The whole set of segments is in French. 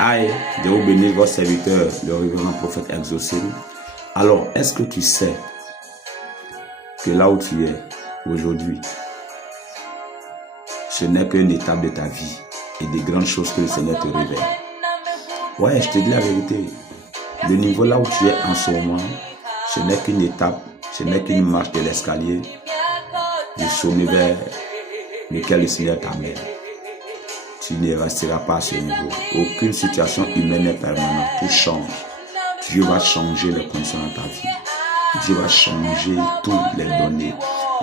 Aïe, Dieu vous bénisse votre serviteur, le révérend prophète exaucé. Alors, est-ce que tu sais que là où tu es aujourd'hui, ce n'est qu'une étape de ta vie et des grandes choses que le Seigneur te révèle? Ouais, je te dis la vérité. Le niveau là où tu es en ce moment, ce n'est qu'une étape, ce n'est qu'une marche de l'escalier du sommet vers lequel le Seigneur t'amène. Tu ne resteras pas à ce niveau. Aucune situation humaine n'est permanente. Tout change. Dieu va changer les conditions de ta vie. Dieu va changer toutes les données.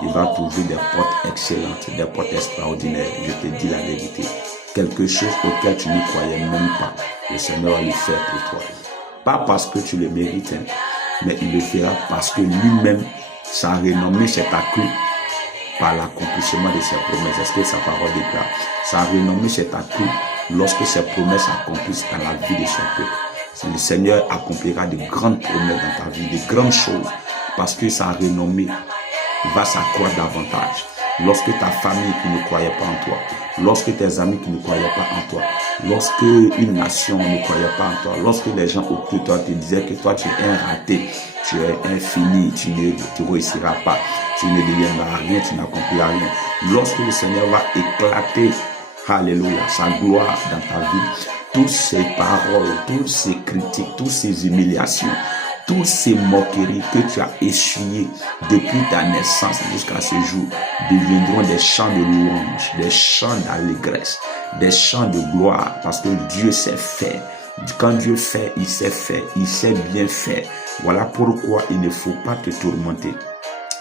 Il va trouver des portes excellentes, des portes extraordinaires. Je te dis la vérité. Quelque chose auquel tu ne croyais même pas, le Seigneur va le faire pour toi. Pas parce que tu le mérites, mais il le fera parce que lui-même, sa renommée s'est accrue par l'accomplissement de ses promesses. Est-ce que sa parole déclare? Sa renommée s'est accrue lorsque ses promesses accomplissent dans la vie de son peuple. Le Seigneur accomplira de grandes promesses dans ta vie, de grandes choses, parce que sa renommée va s'accroître davantage. Lorsque ta famille qui ne croyait pas en toi, lorsque tes amis qui ne croyaient pas en toi, lorsque une nation ne croyait pas en toi, lorsque les gens autour de toi te disaient que toi tu es un raté, tu es infini, tu ne réussiras pas, tu ne deviendras rien, tu n'accompliras rien. Lorsque le Seigneur va éclater, alléluia, sa gloire dans ta vie, toutes ces paroles, toutes ces critiques, toutes ces humiliations, toutes ces moqueries que tu as essuyées depuis ta naissance jusqu'à ce jour deviendront des chants de louange, des chants d'allégresse, des chants de gloire, parce que Dieu sait faire. Quand Dieu fait, il sait faire, il sait bien faire. Voilà pourquoi il ne faut pas te tourmenter.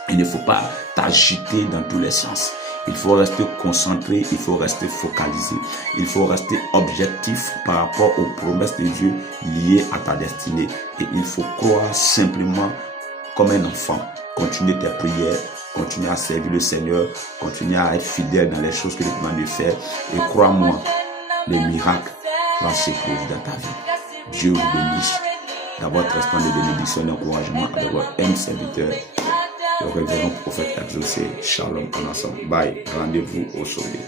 Il ne faut pas t'agiter dans tous les sens. Il faut rester concentré, il faut rester focalisé. Il faut rester objectif par rapport aux promesses de Dieu liées à ta destinée. Et il faut croire simplement comme un enfant. Continue tes prières, continue à servir le Seigneur, continue à être fidèle dans les choses que tu demandes de faire. Et crois-moi, le miracle va se produire dans ta vie. Dieu vous bénisse. D'avoir restant de bénédiction et d'encouragement avec votre serviteur, le révérend prophète exaucé. Shalom en ensemble. Bye. Rendez-vous au sommet.